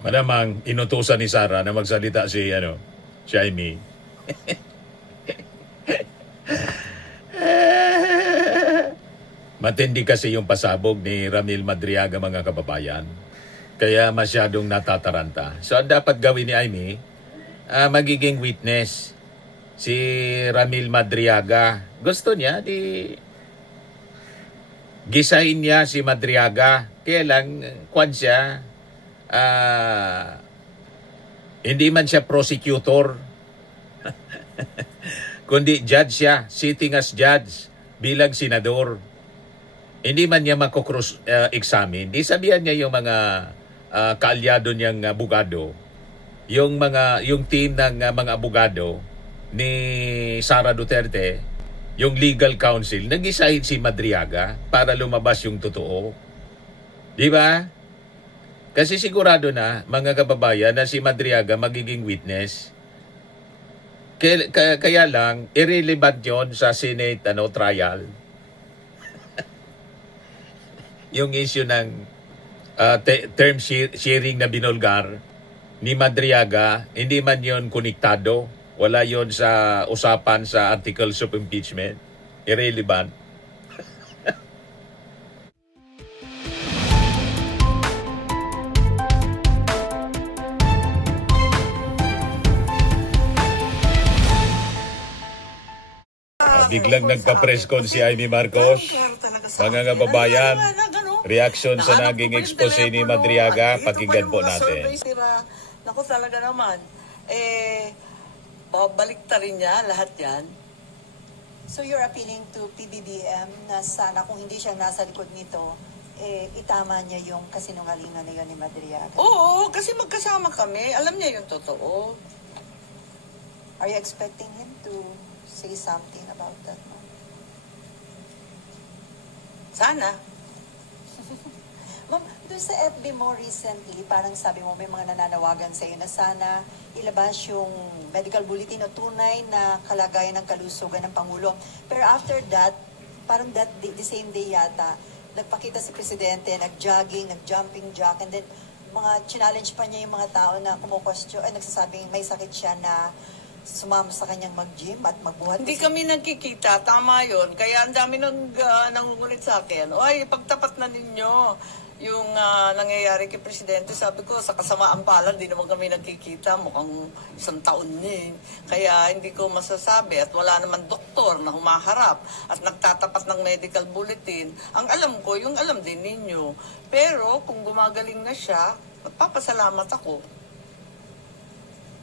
Malamang inutusan ni Sara na magsalita si Amy. Matindi kasi yung pasabog ni Ramil Madriaga, mga kababayan. Kaya masyadong natataranta. So ang dapat gawin ni Amy, magiging witness si Ramil Madriaga. Gusto niya, gisahin niya si Madriaga. Kaya lang, kwan siya, hindi man siya prosecutor, kundi judge siya, sitting as judge bilang senador. Hindi man niya mako-cross-examine. Di sabihan niya yung mga kaalyado niyang abogado, yung team ng mga abogado ni Sara Duterte, yung legal counsel, nag-isahin si Madriaga para lumabas yung totoo. Di ba? Kasi sigurado na, mga kababayan, na si Madriaga magiging witness. Kaya lang, irrelevant yon sa Senate trial. Yung issue ng term sharing na binulgar ni Madriaga, hindi man yon konektado. Wala yon sa usapan sa articles of impeachment. Irrelevant. Biglang nagpa-press con si Amy Marcos. Mga kababayan, reaction sa naging expose ni Madriaga, pakinggan po natin. Naku, talaga naman. Balik ta rin niya lahat yan. So you're appealing to PBBM na sana kung hindi siya nasa likod nito, itama niya yung kasinungalingan na yun ni Madriaga? Oo, kasi magkasama kami. Alam niya yung totoo. Are you expecting him to say something about that? No? Sana. Ma'am, doon sa FB mo recently, parang sabi mo may mga nananawagan sa iyo na sana ilabas yung medical bulletin o tunay na kalagayan ng kalusugan ng Pangulo. Pero after that, parang the same day yata, nagpakita si Presidente, nag-jogging, nag-jumping jack, and then challenge pa niya yung mga tao na nagsasabing may sakit siya na sumama sa kanyang mag-gym at magbuhat. Hindi kami nagkikita, tama yon. Kaya ang dami nangungulit sa akin. Oy, pagtapat na ninyo yung nangyayari kay Presidente. Sabi ko, sa kasamaan pala, hindi naman kami nagkikita. Mukhang isang taon niya. Kaya hindi ko masasabi. At wala naman doktor na humaharap at nagtatapat ng medical bulletin. Ang alam ko, yung alam din ninyo. Pero kung gumagaling na siya, magpapasalamat ako.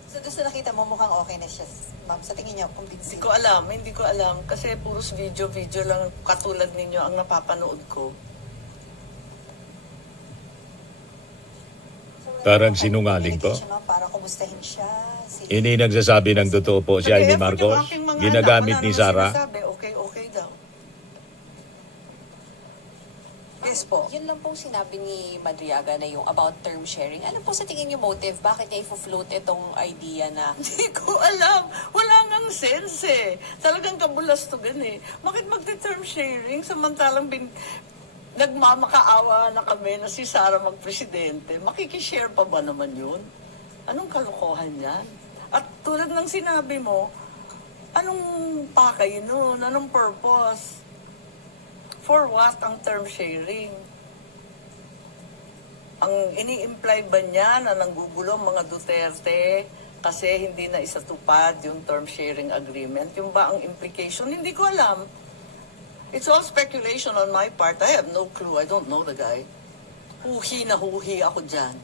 So doon sa nakita mo, mukhang okay na siya. Ma'am, sa tingin niyo, convincing? Hindi ko alam. Kasi puros video lang katulad ninyo ang napapanood ko. Parang sinungaling to. Para kumustahin siya. Hindi nagsasabi ng totoo po si Amy Marcos. Ginagamit ni Sara. Okay daw. Yes po. Yun lang pong sinabi ni Madriaga na yung about term sharing. Ano po sa tingin niyo motive? Bakit niya i-float itong idea na... Hindi ko alam. Wala ngang sense eh. Talagang kabulastugan eh. Bakit magte-term sharing samantalang nagmamakaawa na kami na si Sara magpresidente? Makikishare pa ba naman yun? Anong kalokohan yan? At tulad ng sinabi mo, anong pakay nun? Anong purpose? For what ang term sharing? Ang ini-imply ba niya na nanggugulo ang mga Duterte kasi hindi na isatupad yung term sharing agreement? Yung ba ang implication? Hindi ko alam. It's all speculation on my part. I have no clue. I don't know the guy. Huhi na huhi ako dyan.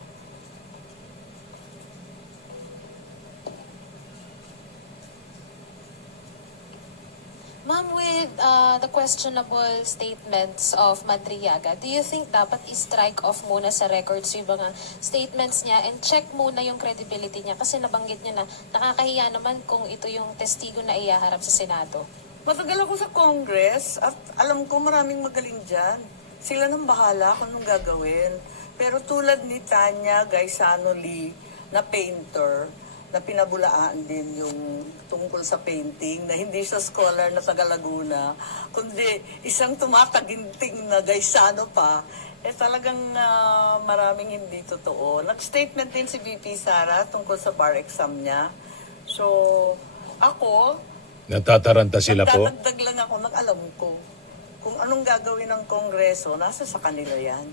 Ma'am, with the questionable statements of Madriaga, do you think dapat i-strike off muna sa records yung mga statements niya and check muna yung credibility niya? Kasi nabanggit niya na nakakahiya naman kung ito yung testigo na iyaharap sa Senado. Matagal ako sa Congress at alam ko maraming magaling dyan. Sila nang bahala kung anong gagawin. Pero tulad ni Tanya Gaisano Lee na painter, na pinabulaan din yung tungkol sa painting, na hindi siya scholar na taga Laguna, kundi isang tumataginting na Gaisano pa, talagang maraming hindi totoo. Nag-statement din si VP Sara tungkol sa bar exam niya. So, ako, Natataranta sila po. nagdadagdag lang ako ng alam ko. Kung anong gagawin ng Kongreso, nasa sa kanila yan.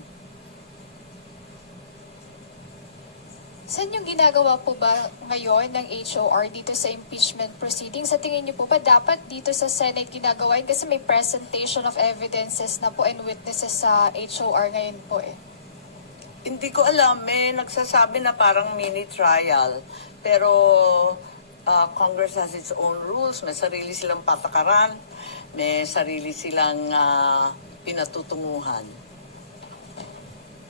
Saan yung ginagawa po ba ngayon ng HOR dito sa impeachment proceedings? Sa tingin niyo po ba dapat dito sa Senate ginagawa yun? Kasi may presentation of evidences na po and witnesses sa HOR ngayon po eh. Hindi ko alam, may nagsasabi na parang mini trial. Pero Congress has its own rules, may sarili silang patakaran, may sarili silang pinatutunguhan.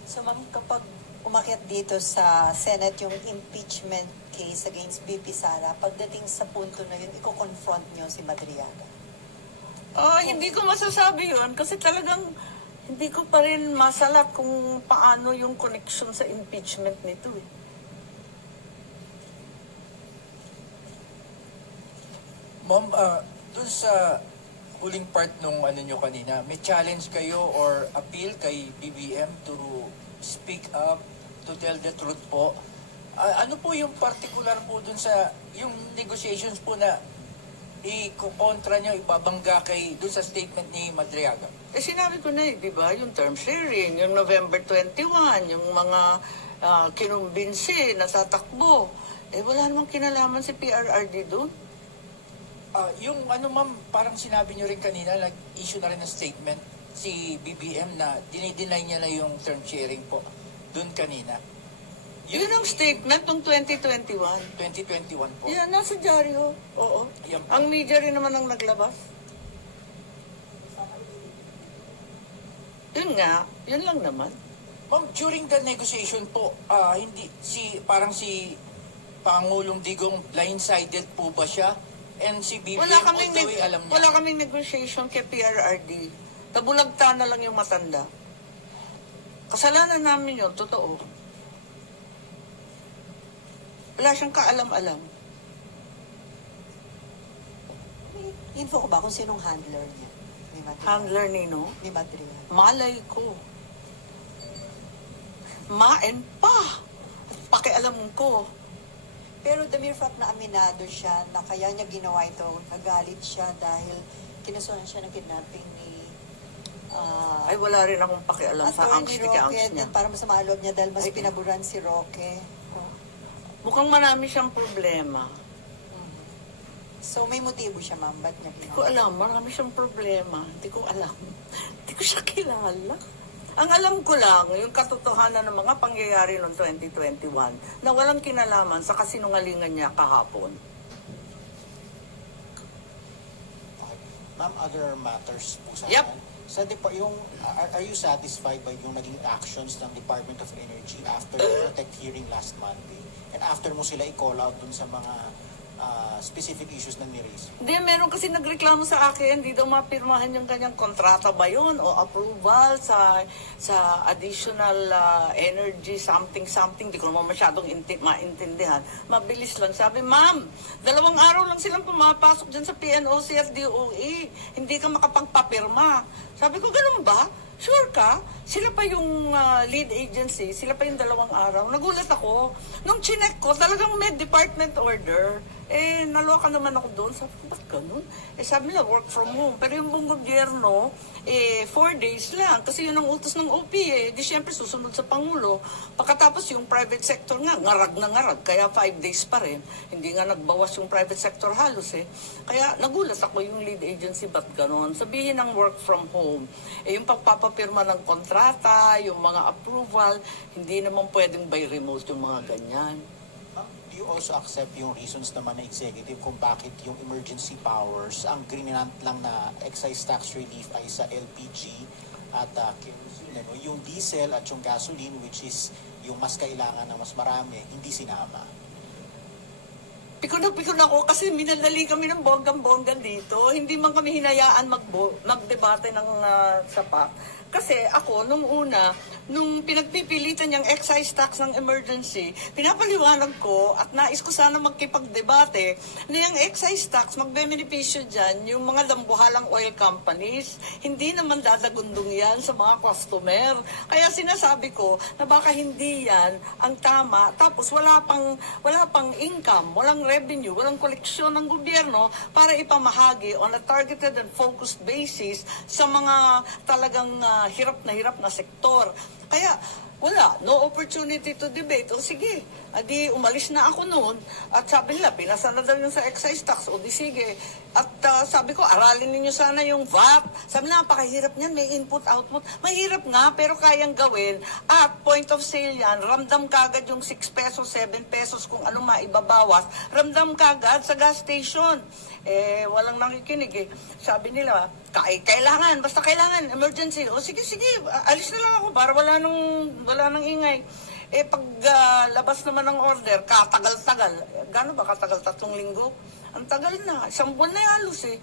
So ma'am, kapag umakyat dito sa Senate yung impeachment case against VP Sara, pagdating sa punto na yun, i-confront nyo si Madriaga? Hindi ko masasabi yun kasi talagang hindi ko pa rin masalat kung paano yung connection sa impeachment nito eh. Ma'am, dun sa huling part nung ano nyo kanina, may challenge kayo or appeal kay BBM to speak up, to tell the truth po. Ano po yung particular po dun sa, yung negotiations po na i-kontra nyo, ibabangga kay dun sa statement ni Madriaga? Sinabi ko na di ba, yung term sharing, yung November 21, yung mga kinumbinsi, natatakbo. Wala namang kinalaman si PRRD doon. Yung ano ma'am, parang sinabi nyo rin kanina, nag-issue na rin ng statement si BBM na dinideny niya na yung term sharing po dun kanina. Yun ang statement ng 2021. 2021 po. Yan, nasa dyaryo. Oo. Yan po. Ang media rin naman ang naglabas. Yun nga, yun lang naman. Ma'am, during the negotiation po, hindi parang si Pangulong Digong blindsided po ba siya? And si BBM Wala kaming, all the way alam niya. wala kaming negotiation kay PRRD. Tabulagta na lang yung matanda. Kasalanan namin yun, totoo. Wala siyang kaalam-alam. May info ko ba kung sinong handler niya? Ni Madriaga? Handler nino, Ni Madriaga. malay ko. Maen pa. Pakialam ko. Pero the mere fact na aminado siya na kaya niya ginawa ito, nagalit siya dahil kinasuhan siya ng kidnapping ni Ay, wala rin akong pakialam sa Attorney angst Roque. angst niya. At para masama ang loob niya dahil mas Ay, pinaburan si Roque. Mukhang marami siyang problema. So may motibo siya, ma'am. Ba't niya Hindi ko ginawa? alam, marami siyang problema. Hindi ko alam. Hindi ko siya kilala. Ang alam ko lang, yung katotohanan ng mga pangyayari noong 2021 na walang kinalaman sa kasinungalingan niya kahapon. Ma'am, other matters po sa Yep. akin. Are you satisfied by yung naging actions ng Department of Energy after the protect hearing last Monday? And after mo sila i-call out dun sa mga specific issues na ni-raise? Hindi, meron kasi nagreklamo sa akin, hindi daw mapirmahan yung kanyang kontrata ba yun o approval sa additional energy something, di ko naman masyadong maintindihan. Mabilis lang. Sabi, ma'am, 2 araw lang silang pumapasok dyan sa PNOC at DOE. Hindi ka makapagpapirma. Sabi ko, ganun ba? Sure ka? Sila pa yung lead agency, sila pa yung 2 araw. Nagulat ako. Nung chinek ko, talagang may department order. Naloka naman ako doon. Sabi ko, ba't ganun? Sabi nila, work from home. Pero yung buong gobyerno, 4 days lang. Kasi yun ang utos ng OP Di syempre susunod sa Pangulo. Pagkatapos yung private sector nga, ngarag na ngarag. Kaya 5 days pa rin. Hindi nga nagbawas yung private sector halos Kaya nagulat ako yung lead agency, ba't ganun? Sabihin ng work from home. Yung pagpapapirma ng kontrata, yung mga approval, hindi naman pwedeng by remote yung mga ganyan. Do you also accept yung reasons naman na executive kung bakit yung emergency powers, ang grinant lang na excise tax relief ay sa LPG at kerosene, yung diesel at yung gasoline, which is yung mas kailangan ng mas marami, hindi sinama? Pikon na ako kasi minadali kami ng bonggang-bongga dito. Hindi man kami hinayaan magdebate ng sapat. Kasi ako, nung una, nung pinagpipilitan niyang excise tax ng emergency, pinapaliwanag ko at nais ko sana magkipagdebate na yung excise tax, magbe-benepisyo dyan yung mga dambuhalang oil companies. Hindi naman dadagundong yan sa mga customer. Kaya sinasabi ko na baka hindi yan ang tama. Tapos wala pang income, walang revenue, walang koleksyon ng gobyerno para ipamahagi on a targeted and focused basis sa mga talagang hirap na sektor. Kaya wala, no opportunity to debate. O sige, adi umalis na ako noon at sabi nila, pinasa na daw yun sa excise tax. O di sige. At sabi ko, aralin ninyo sana yung VAT. Sabi na, napakahirap niyan, may input-output. Mahirap nga, pero kayang gawin. At point of sale yan, ramdam kagad yung 6 pesos, 7 pesos kung ano maibabawas. Ramdam kagad sa gas station. Walang nakikinig eh. Sabi nila, basta kailangan, emergency. O sige, alis na lang ako para wala nang ingay. Pag labas naman ng order, katagal-tagal. Gano'n ba katagal? 3 linggo? Ang tagal na. 1 buwan na halos eh.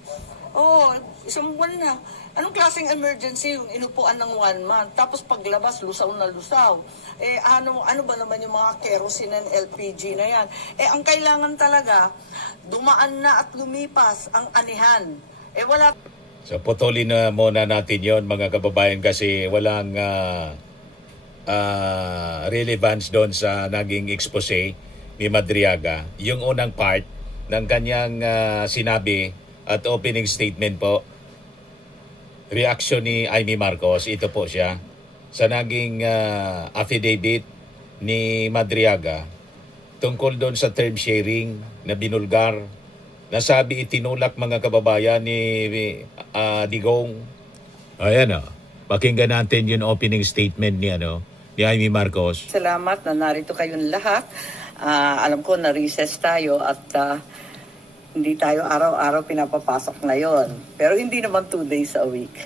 Oo, 1 buwan na. Anong klaseng emergency yung inupuan ng 1 month? Tapos paglabas, lusaw na lusaw. Ano ba naman yung mga kerosene and LPG na yan? Ang kailangan talaga, dumaan na at lumipas ang anihan. Wala. So putulin na muna natin yon mga kababayan kasi walang relevance doon sa naging expose ni Madriaga. Yung unang part ng kanyang sinabi at opening statement po, reaction ni Amy Marcos, ito po siya. Sa naging affidavit ni Madriaga tungkol doon sa term sharing na binulgar, nasabi itinulak mga kababayan ni Digong. Ayan pakinggan natin yung opening statement ni Amy Marcos. Salamat na narito kayong lahat. Alam ko na recess tayo at hindi tayo araw-araw pinapapasok ngayon. Pero hindi naman 2 days a week.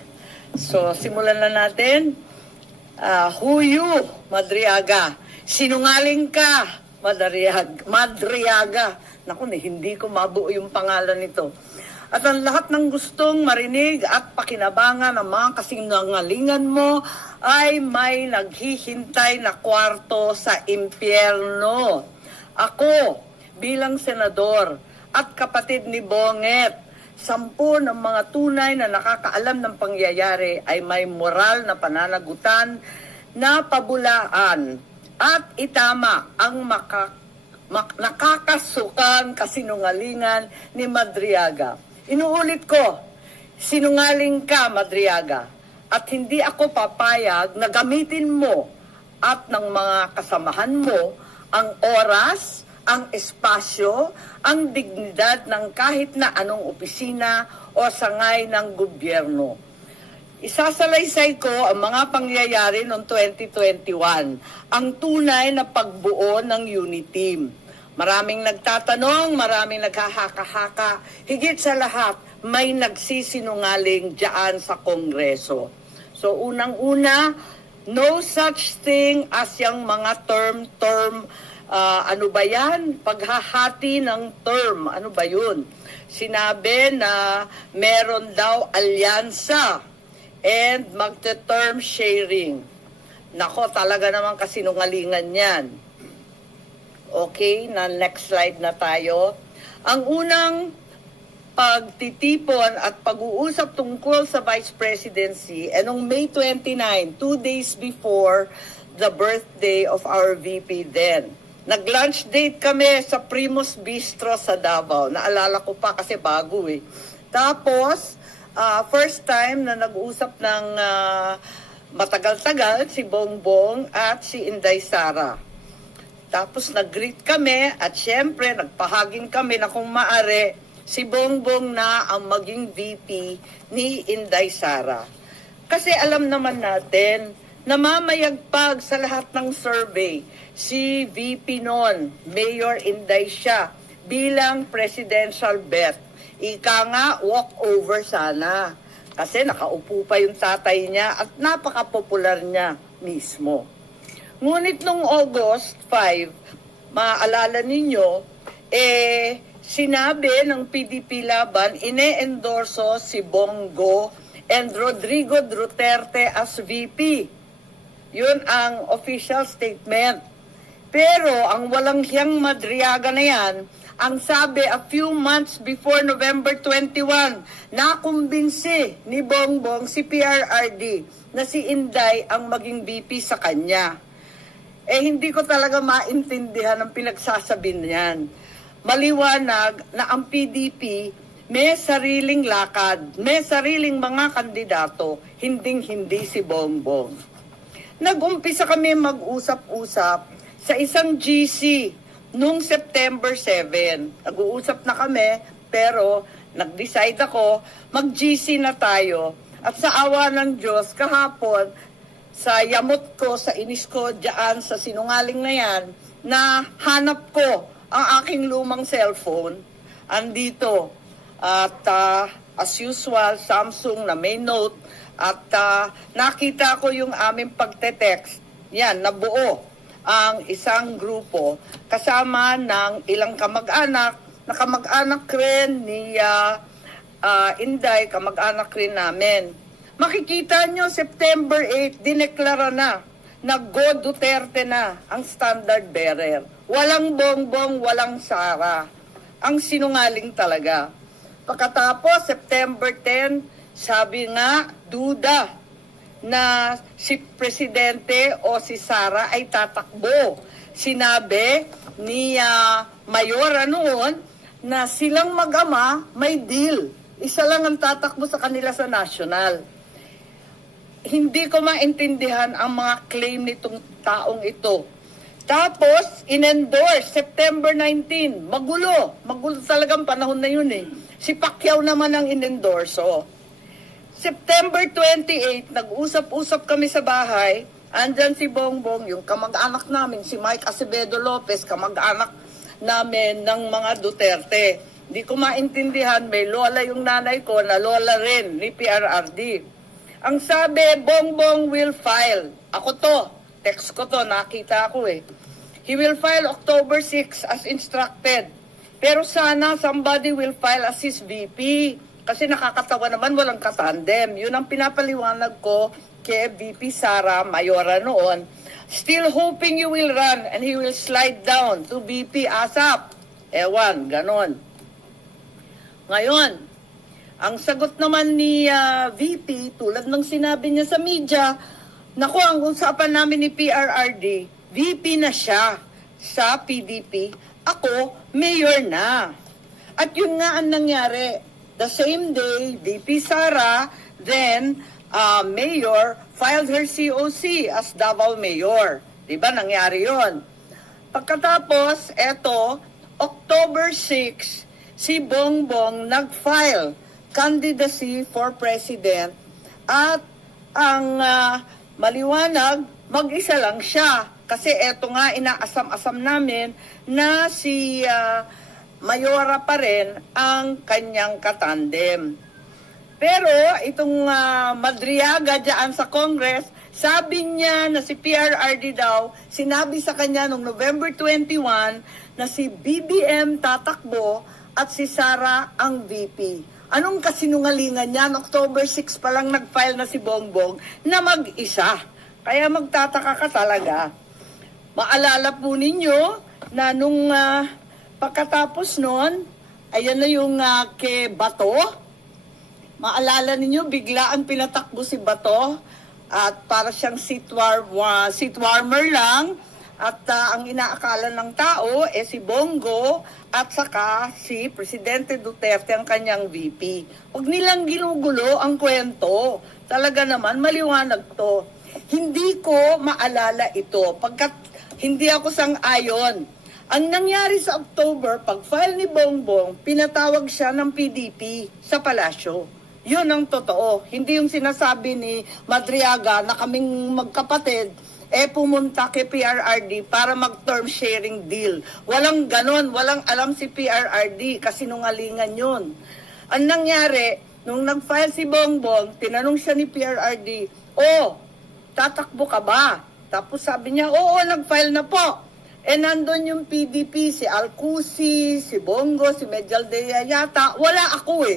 So simulan na natin. Huyu, Madriaga. Sinungaling ka, Madriaga. Naku, hindi ko mabuo yung pangalan nito. At ang lahat ng gustong marinig at pakinabangan ng mga kasinungalingan mo ay may naghihintay na kwarto sa impyerno. Ako, bilang senador at kapatid ni Bonget, 10 ng mga tunay na nakakaalam ng pangyayari ay may moral na pananagutan na pabulaan at itama ang nakakasukang kasinungalingan ni Madriaga. Inuulit ko, sinungaling ka, Madriaga, at hindi ako papayag na gamitin mo at ng mga kasamahan mo ang oras, ang espasyo, ang dignidad ng kahit na anong opisina o sangay ng gobyerno. Isasalaysay ko ang mga pangyayari noong 2021, ang tunay na pagbuo ng unity team. Maraming nagtatanong, maraming naghahaka-haka. Higit sa lahat, may nagsisinungaling dyan sa Kongreso. So unang-una, no such thing as yung mga term, ano ba yan? Paghahati ng term, ano ba yun? Sinabi na meron daw alyansa and magte-term sharing. Nako, talaga naman kasinungalingan yan. Okay, na next slide na tayo. Ang unang pagtitipon at pag-uusap tungkol sa Vice Presidency noong May 29, 2 days before the birthday of our VP then. Nag-lunch date kami sa Primus Bistro sa Davao. Naalala ko pa kasi bago eh. Tapos, first time na nag-usap ng matagal-tagal si Bongbong at si Inday Sara. Tapos nag-greet kami at syempre nagpahaging kami na kung maari si Bongbong na ang maging VP ni Inday Sara. Kasi alam naman natin na mamayagpag sa lahat ng survey si VP noon, Mayor Inday siya, bilang presidential bet. Ika nga, walk over sana. Kasi nakaupo pa yung tatay niya at napaka-popular niya mismo. Ngunit nung August 5, maaalala ninyo, sinabi ng PDP Laban, ine-endorso si Bongo and Rodrigo Duterte as VP. Yun ang official statement. Pero ang walang hiyang Madriaga na yan, ang sabi a few months before November 21, nakumbinsi ni Bongbong si PRRD na si Inday ang maging VP sa kanya. Hindi ko talaga maintindihan ang pinagsasabi niyan. Maliwanag na ang PDP may sariling lakad, may sariling mga kandidato, hinding-hindi si Bongbong. Nag-umpisa kami mag-usap-usap sa isang GC noong September 7. Nag-uusap na kami, pero nag-decide ako, mag-GC na tayo. At sa awa ng Diyos, kahapon, sa yamot ko, sa inis ko, dyan, sa sinungaling na yan, na hanap ko ang aking lumang cellphone, andito. At as usual, Samsung na may note, at nakita ko yung aming pagte-text. Yan, nabuo ang isang grupo kasama ng ilang kamag-anak, na kamag-anak rin ni Inday, kamag-anak rin namin. Makikita nyo, September 8, dineklara na Go Duterte na ang standard bearer. Walang Bongbong, walang Sara. Ang sinungaling talaga. Pagkatapos, September 10, sabi nga, duda na si Presidente o si Sara ay tatakbo. Sinabi ni Mayora noon na silang mag-ama may deal. Isa lang ang tatakbo sa kanila sa national. Hindi ko maintindihan ang mga claim nitong taong ito. Tapos, in-endorse, September 19, magulo. Magulo talagang panahon na yun eh. Si Pacquiao naman ang in-endorso. September 28, nag-usap-usap kami sa bahay. Andyan si Bongbong, yung kamag-anak namin, si Mike Acevedo Lopez, kamag-anak namin ng mga Duterte. Hindi ko maintindihan, may lola yung nanay ko na lola rin ni PRRD. Ang sabi, Bongbong will file. Ako to, text ko to, nakita ko eh. He will file October 6 as instructed. Pero sana somebody will file as his VP. Kasi nakakatawa naman, walang katandem. Yun ang pinapaliwanag ko kay VP Sara Mayora noon. Still hoping you will run and he will slide down to VP ASAP. Ewan, ganon. Ngayon, ang sagot naman ni VP, tulad ng sinabi niya sa media, naku, ang usapan namin ni PRRD, VP na siya sa PDP, ako, mayor na. At yun nga ang nangyari. The same day, VP Sara, then mayor, filed her COC as Davao Mayor. Diba, nangyari yon. Pagkatapos, eto, October 6, si Bongbong nag-file candidacy for president at ang maliwanag, mag-isa lang siya. Kasi eto nga, inaasam-asam namin na si Mayora pa rin ang kanyang katandem. Pero itong Madriaga dyan sa Congress, sabi niya na si PRRD daw, sinabi sa kanya noong November 21 na si BBM tatakbo at si Sara ang VP. Anong kasinungalingan niyan? October 6 pa lang nag-file na si Bongbong na mag-isa. Kaya magtataka ka talaga. Maalala po ninyo na nung pagkatapos nun, ayan na yung kay Bato. Maalala ninyo, bigla ang pinatakbo si Bato at para siyang seat warmer lang. At ang inaakala ng tao si Bongo at saka si Presidente Duterte ang kanyang VP. Huwag nilang ginugulo ang kwento. Talaga naman, maliwanag to. Hindi ko maalala ito pagkat hindi ako sang-ayon. Ang nangyari sa October, pag-file ni Bongbong, pinatawag siya ng PDP sa palasyo. Yun ang totoo. Hindi yung sinasabi ni Madriaga na kaming magkapatid, pumunta kay PRRD para mag-term sharing deal. Walang ganon, walang alam si PRRD, kasinungalingan yun. Ang nangyari, nung nag-file si Bongbong, tinanong siya ni PRRD, tatakbo ka ba? Tapos sabi niya, oo, nag-file na po. Nandun yung PDP, si Alcusi, si Bongo, si Medjaldea yata. Wala ako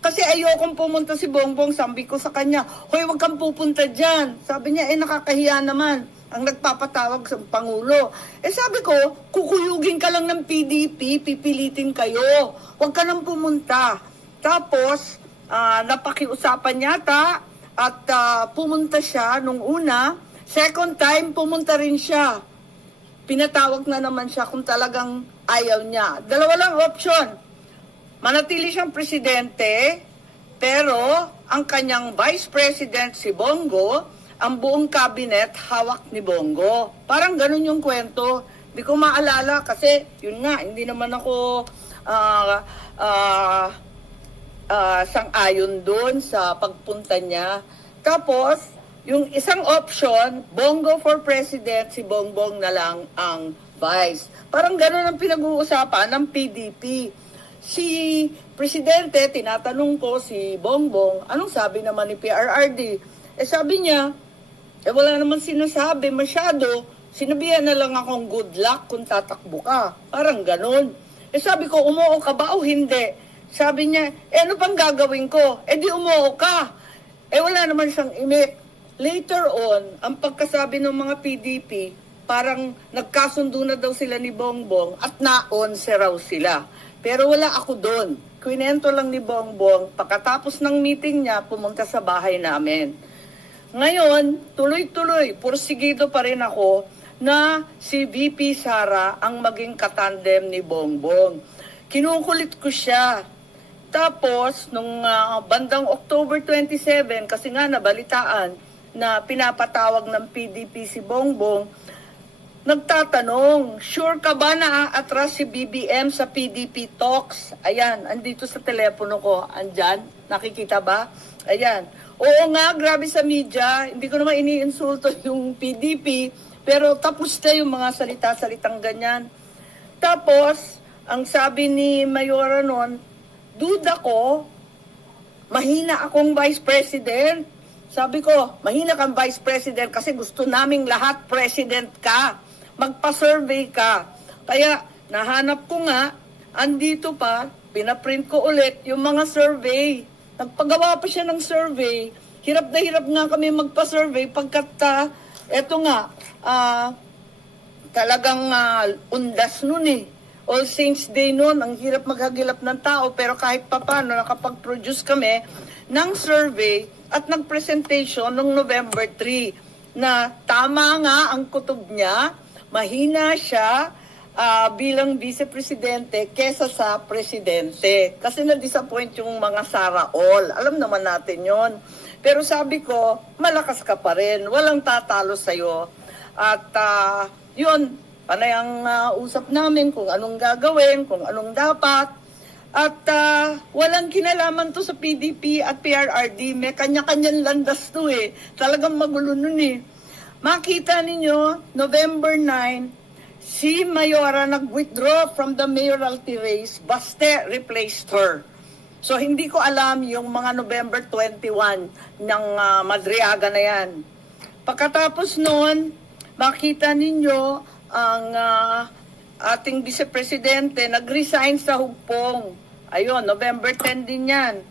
Kasi ayokong pumunta si Bongbong. Sabi ko sa kanya, hoy, wag kang pupunta dyan. Sabi niya, nakakahiya naman ang nagpapatawag sa Pangulo. Sabi ko, kukuyugin ka lang ng PDP, pipilitin kayo. Huwag ka nang pumunta. Tapos, napakiusapan yata at pumunta siya nung una. Second time, pumunta rin siya. Pinatawag na naman siya kung talagang ayaw niya. Dalawa lang option. Manatili siyang presidente, pero ang kanyang vice president si Bongo, ang buong cabinet hawak ni Bongo. Parang ganun yung kwento. Hindi ko maalala kasi yun nga, hindi naman ako sang-ayon doon sa pagpunta niya. Tapos, yung isang option, Bongo for president, si Bongbong na lang ang vice. Parang ganun ang pinag-uusapan ng PDP. Si presidente, tinatanong ko si Bongbong, anong sabi naman ni PRRD? Sabi niya, wala naman sinasabi masyado, sinabihan na lang akong good luck kung tatakbo ka. Parang ganun. Sabi ko, umuo ka ba o hindi? Sabi niya, ano pang gagawin ko? Di umuo ka. Wala naman siyang imik. Later on, ang pagkasabi ng mga PDP, parang nagkasundo na daw sila ni Bongbong at na-onse raw sila. Pero wala ako doon. Kwinento lang ni Bongbong, pagkatapos ng meeting niya, pumunta sa bahay namin. Ngayon, tuloy-tuloy, pursigido pa rin ako na si VP Sara ang maging katandem ni Bongbong. Kinukulit ko siya. Tapos, nung bandang October 27, kasi nga nabalitaan na pinapatawag ng PDP si Bongbong, nagtatanong, sure ka ba na atras si BBM sa PDP talks? Ayan, andito sa telepono ko. Andyan, nakikita ba? Ayan. Oo nga, grabe sa media. Hindi ko naman iniinsulto yung PDP, pero tapos na yung mga salita-salitang ganyan. Tapos, ang sabi ni Mayora noon, duda ko, mahina akong vice president. Sabi ko, mahina kang vice president kasi gusto naming lahat president ka. Magpa-survey ka. Kaya, nahanap ko nga, andito pa, pinaprint ko ulit yung mga survey. Nagpagawa pa siya ng survey. Hirap na hirap nga kami magpa-survey pagkat eto nga, talagang undas nun eh. All Saints Day noon, ang hirap maghagilap ng tao, pero kahit papano nakapag-produce kami ng survey at nag-presentation noong November 3 na tama nga ang kutob niya, mahina siya bilang vice-presidente kesa sa presidente. Kasi na-disappoint yung mga Sara All. Alam naman natin yon. Pero sabi ko, malakas ka pa rin. Walang tatalo sa'yo. At yun, panay ang usap namin kung anong gagawin, kung anong dapat. At walang kinalaman to sa PDP at PRRD. May kanya-kanyang landas to eh. Talagang magulo nun eh. Makita ninyo, November 9, si Mayora nag-withdraw from the mayoralty race, Baste replaced her. So hindi ko alam yung mga November 21 ng Madriaga na yan. Pagkatapos noon, makita ninyo ang ating vice-presidente nag-resign sa Hugpong. Ayun, November 10 din yan.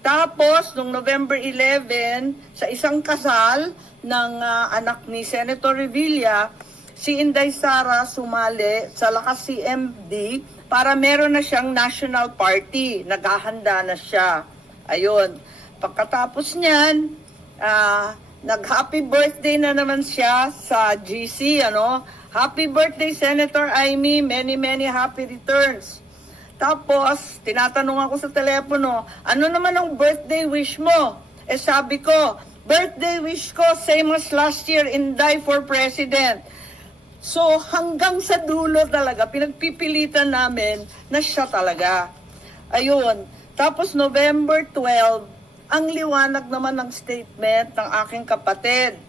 Tapos, noong November 11, sa isang kasal ng anak ni Senator Revilla, si Inday Sara sumali sa Lakas CMD para meron na siyang national party. Naghahanda na siya. Ayun. Pagkatapos niyan, nag-happy birthday na naman siya sa GC, ano? Happy birthday, Senator Amy. Many, many happy returns. Tapos, tinatanong ako sa telepono, ano naman ang birthday wish mo? Sabi ko, birthday wish ko, same as last year, Inday for President. So, hanggang sa dulo talaga, pinagpipilitan namin na siya talaga. Ayun. Tapos, November 12, ang liwanag naman ng statement ng aking kapatid,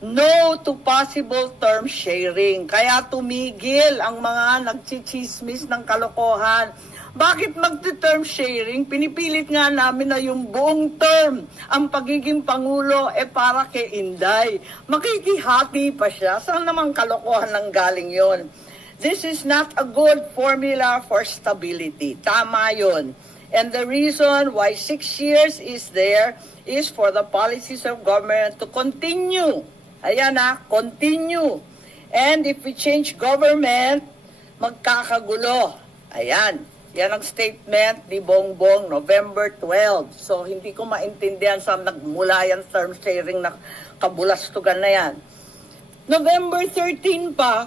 no to possible term sharing. Kaya tumigil ang mga nagchichismis ng kalokohan. Bakit magti-term sharing? Pinipilit nga namin na yung buong term, ang pagiging Pangulo, para kay Inday. Makikihati pa siya. Saan naman kalokohan ng galing yon? This is not a good formula for stability. Tama yon. And the reason why 6 years is there is for the policies of government to continue. Ayan na, continue. And if we change government, magkakagulo. Ayan. Yan ang statement ni Bongbong November 12. So, hindi ko maintindihan sa nagmula yan term sharing na kabulastugan na yan. November 13 pa,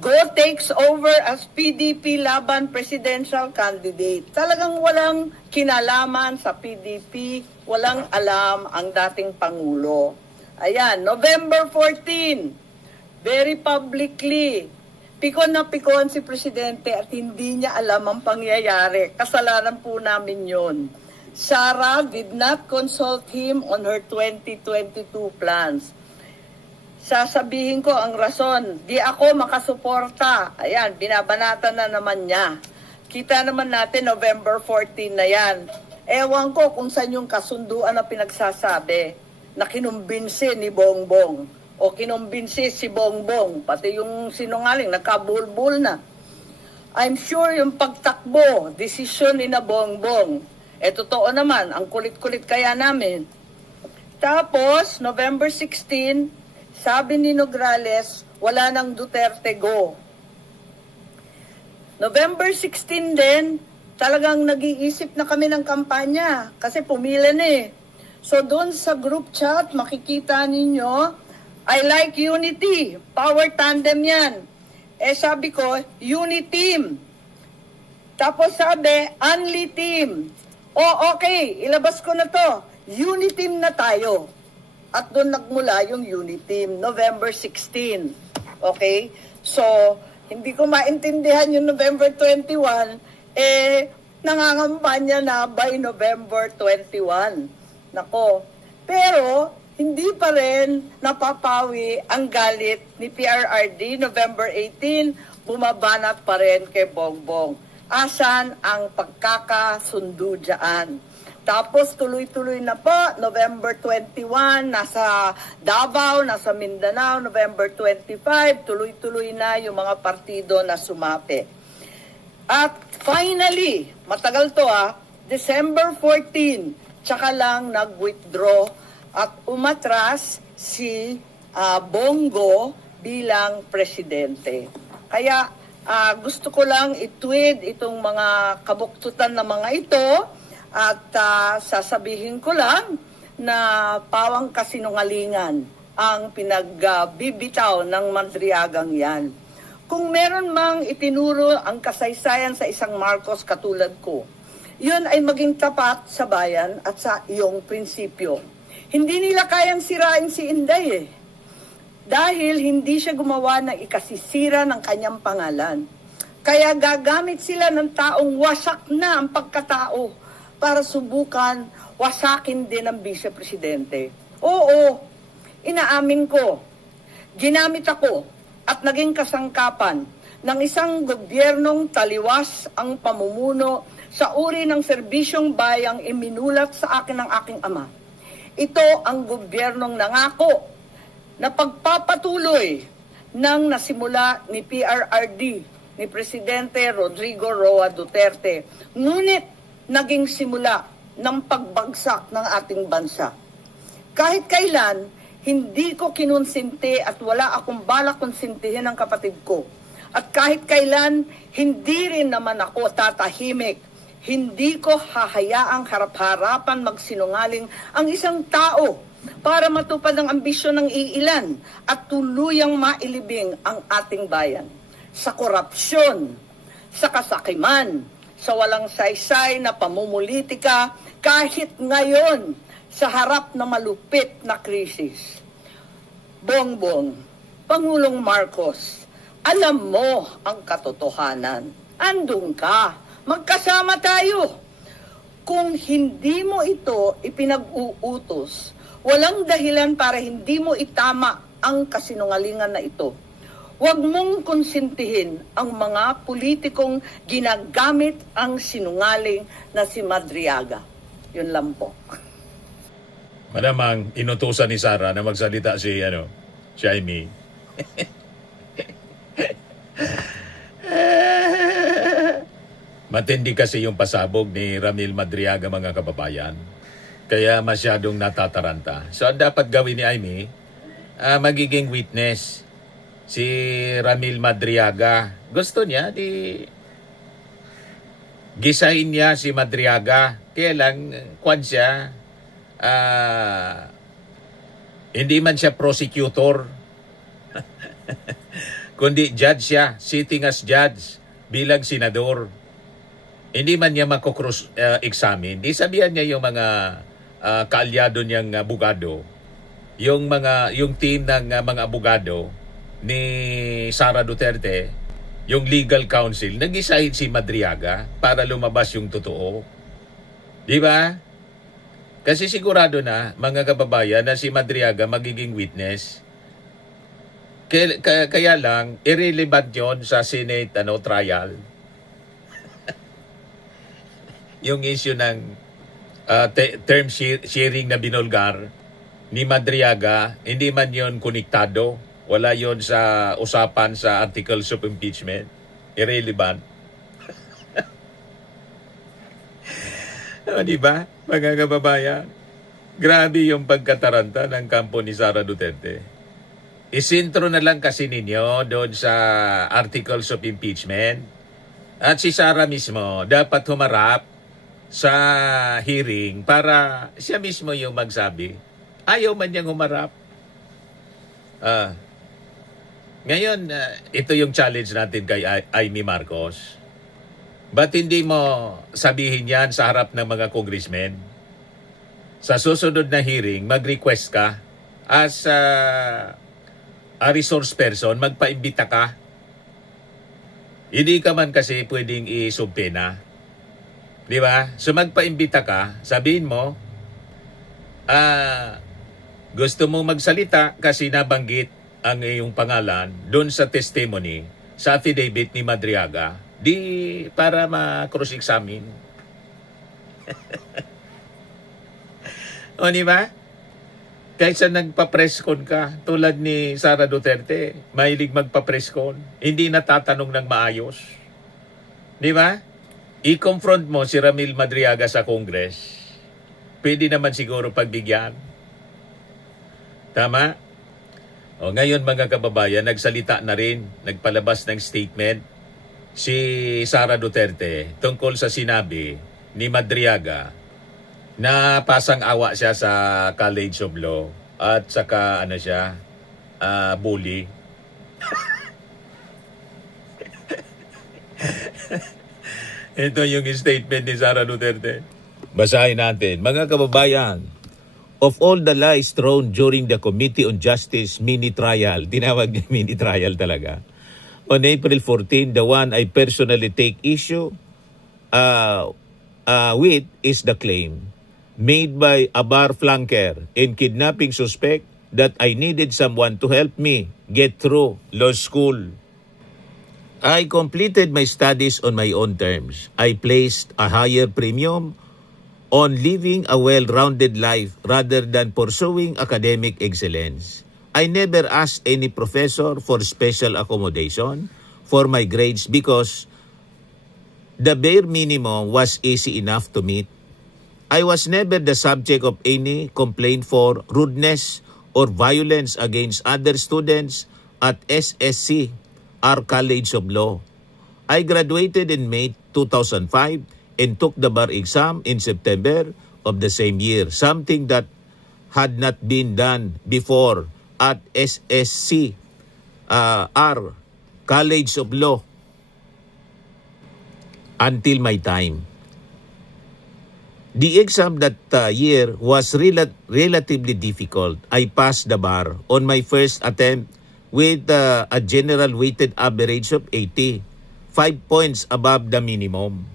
Go takes over as PDP laban presidential candidate. Talagang walang kinalaman sa PDP, walang alam ang dating Pangulo. Ayan, November 14, very publicly, pikon na pikon si Presidente at hindi niya alam ang pangyayari. Kasalanan po namin yun. Sara did not consult him on her 2022 plans. Sasabihin ko ang rason, di ako makasuporta. Ayan, binabanatan na naman niya. Kita naman natin November 14 na yan. Ewan ko kung saan yung kasunduan na pinagsasabi na kinumbinsi ni Bongbong o kinumbinsi si Bongbong, pati yung sinungaling, nagkabulbul na. I'm sure yung pagtakbo, desisyon ni na Bongbong, totoo naman, ang kulit-kulit kaya namin. Tapos, November 16, sabi ni Nograles, wala nang Duterte go. November 16 din, talagang nag-iisip na kami ng kampanya kasi pumila na eh. So doon sa group chat, makikita ninyo, I like unity, power tandem yan. Sabi ko, uniteam. Tapos sabi, only team. Okay, ilabas ko na to. Uniteam na tayo. At doon nagmula yung Uniteam, November 16. Okay? So, hindi ko maintindihan yung November 21, nangangampanya na by November 21. Nako. Pero, hindi pa rin napapawi ang galit ni PRRD, November 18, bumabanat pa rin kay Bongbong. Asan ang pagkakasundo dyan? Tapos tuloy-tuloy na po, November 21, nasa Davao, nasa Mindanao, November 25, tuloy-tuloy na yung mga partido na sumapi. At finally, matagal to December 14, tsaka lang nag-withdraw at umatras si Bongo bilang presidente. Kaya gusto ko lang itweet itong mga kabuktutan na mga ito. At sasabihin ko lang na pawang kasinungalingan ang pinagbibitaw ng Madriagang yan. Kung meron mang itinuro ang kasaysayan sa isang Marcos katulad ko, yun ay maging tapat sa bayan at sa iyong prinsipyo. Hindi nila kayang sirain si Inday dahil hindi siya gumawa ng ikasisira ng kanyang pangalan. Kaya gagamit sila ng taong wasak na ang pagkatao para subukan wasakin din ang vice-presidente. Oo, inaamin ko, ginamit ako at naging kasangkapan ng isang gobyernong taliwas ang pamumuno sa uri ng serbisyong bayang iminulat sa akin ng aking ama. Ito ang gobyernong nangako na pagpapatuloy ng nasimula ni PRRD, ni Presidente Rodrigo Roa Duterte. Ngunit, naging simula ng pagbagsak ng ating bansa. Kahit kailan, hindi ko kinonsinti at wala akong balak konsintihin ang kapatid ko. At kahit kailan, hindi rin naman ako tatahimik. Hindi ko hahayaang harap-harapan magsinungaling ang isang tao para matupad ang ambisyon ng iilan at tuluyang mailibing ang ating bayan. Sa korupsyon, sa kasakiman, sa walang saysay na pamumulitika kahit ngayon sa harap ng malupit na krisis. Bongbong, Pangulong Marcos, alam mo ang katotohanan. Andun ka, magkasama tayo. Kung hindi mo ito ipinag-uutos, walang dahilan para hindi mo itama ang kasinungalingan na ito. Huwag mong konsintihin ang mga politikong ginagamit ang sinungaling na si Madriaga. Yun lang po. Malamang inutusan ni Sara na magsalita si Jaime. Matindi kasi yung pasabog ni Ramil Madriaga, mga kababayan. Kaya masyadong natataranta. So ang dapat gawin ni Amy, magiging witness si Ramil Madriaga. Gusto niya, di gisahin niya si Madriaga. Kaya lang, kwan siya, hindi man siya prosecutor, kundi judge siya, sitting as judge bilang senador. Hindi man niya makokross-examine. Di sabihan niya yung mga kaalyado niyang abogado, yung team ng mga abogado ni Sara Duterte, yung legal counsel, nag-isahin si Madriaga para lumabas yung totoo. Di ba? Kasi sigurado na, mga kababayan, na si Madriaga magiging witness. Kaya lang, irrelevant yon sa Senate trial. Yung issue ng term sharing na binulgar ni Madriaga, hindi man yon konektado. Wala yon sa usapan sa articles of impeachment. Irrelevant. Di ba, mga kababayan? Grabe yung pagkataranta ng kampo ni Sara Duterte. Isintro na lang kasi ninyo doon sa articles of impeachment. At si Sara mismo dapat humarap sa hearing para siya mismo yung magsabi. Ayaw man niyang humarap. Ngayon, ito yung challenge natin kay Amy Marcos. Ba't hindi mo sabihin yan sa harap ng mga congressmen? Sa susunod na hearing, mag-request ka as a resource person, magpaimbita ka. Hindi ka man kasi pwedeng isumpena. Di ba? So magpaimbita ka, sabihin mo, gusto mong magsalita kasi nabanggit ang iyong pangalan doon sa testimony, sa affidavit ni Madriaga, di para ma-cross-examine. O, di ba? Kaysa nagpa-press con ka, tulad ni Sara Duterte, mahilig magpa-press con, hindi natatanong ng maayos. Di ba? I-confront mo si Ramil Madriaga sa Congress. Pwede naman siguro pagbigyan. Tama? O ngayon, mga kababayan, nagsalita na rin, nagpalabas ng statement si Sara Duterte tungkol sa sinabi ni Madriaga na pasang-awa siya sa College of Law at saka bully. Ito yung statement ni Sara Duterte. Basahin natin. Mga kababayan, of all the lies thrown during the Committee on Justice mini-trial, tinawag niya mini-trial talaga, on April 14, the one I personally take issue with is the claim made by a bar flanker and kidnapping suspect that I needed someone to help me get through law school. I completed my studies on my own terms. I placed a higher premium on living a well-rounded life rather than pursuing academic excellence. I never asked any professor for special accommodation for my grades because the bare minimum was easy enough to meet. I was never the subject of any complaint for rudeness or violence against other students at SSC, our College of Law. I graduated in May 2005 and took the bar exam in September of the same year, something that had not been done before at SSC, our College of Law, until my time. The exam that year was relatively difficult. I passed the bar on my first attempt with a general weighted average of 80, 5 points above the minimum.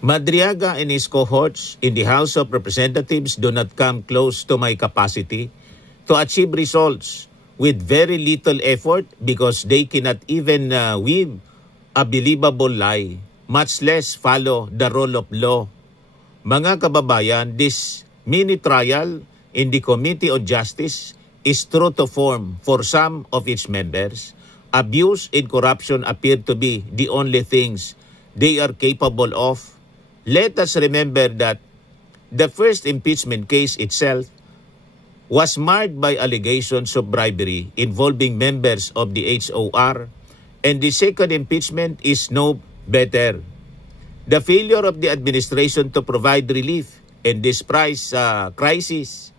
Madriaga and his cohorts in the House of Representatives do not come close to my capacity to achieve results with very little effort because they cannot even weave a believable lie, much less follow the rule of law. Mga kababayan, this mini-trial in the Committee on Justice is true to form for some of its members. Abuse and corruption appear to be the only things they are capable of. Let us remember that the first impeachment case itself was marred by allegations of bribery involving members of the HOR, and the second impeachment is no better. The failure of the administration to provide relief in this crisis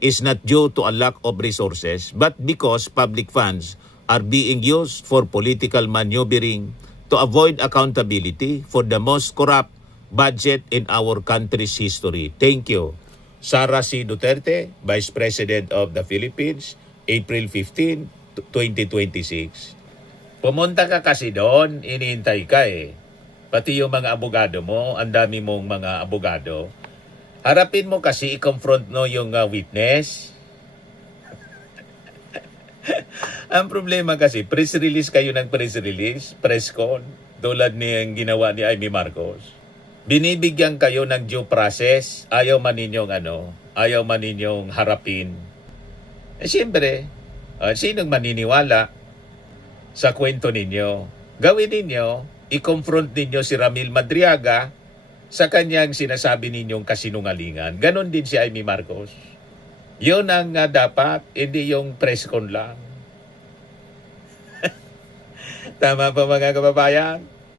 is not due to a lack of resources, but because public funds are being used for political maneuvering to avoid accountability for the most corrupt budget in our country's history. Thank you. Sara C. Duterte, Vice President of the Philippines, April 15, 2026. Pumunta ka kasi doon, iniintay ka eh. Pati yung mga abogado mo, ang dami mong mga abogado. Harapin mo kasi, i-confront mo yung witness. Ang problema kasi, press release kayo ng press release, press con, tulad niyang ginawa ni Amy Marcos. Binibigyan kayo ng due process, ayaw man ninyong harapin. Siyempre, sinong maniniwala sa kwento ninyo? Gawin ninyo, i-confront ninyo si Ramil Madriaga sa kanyang sinasabi ninyong kasinungalingan. Ganon din si Amy Marcos. Yun ang dapat, hindi yung press con lang. Tama pa mga kababayan?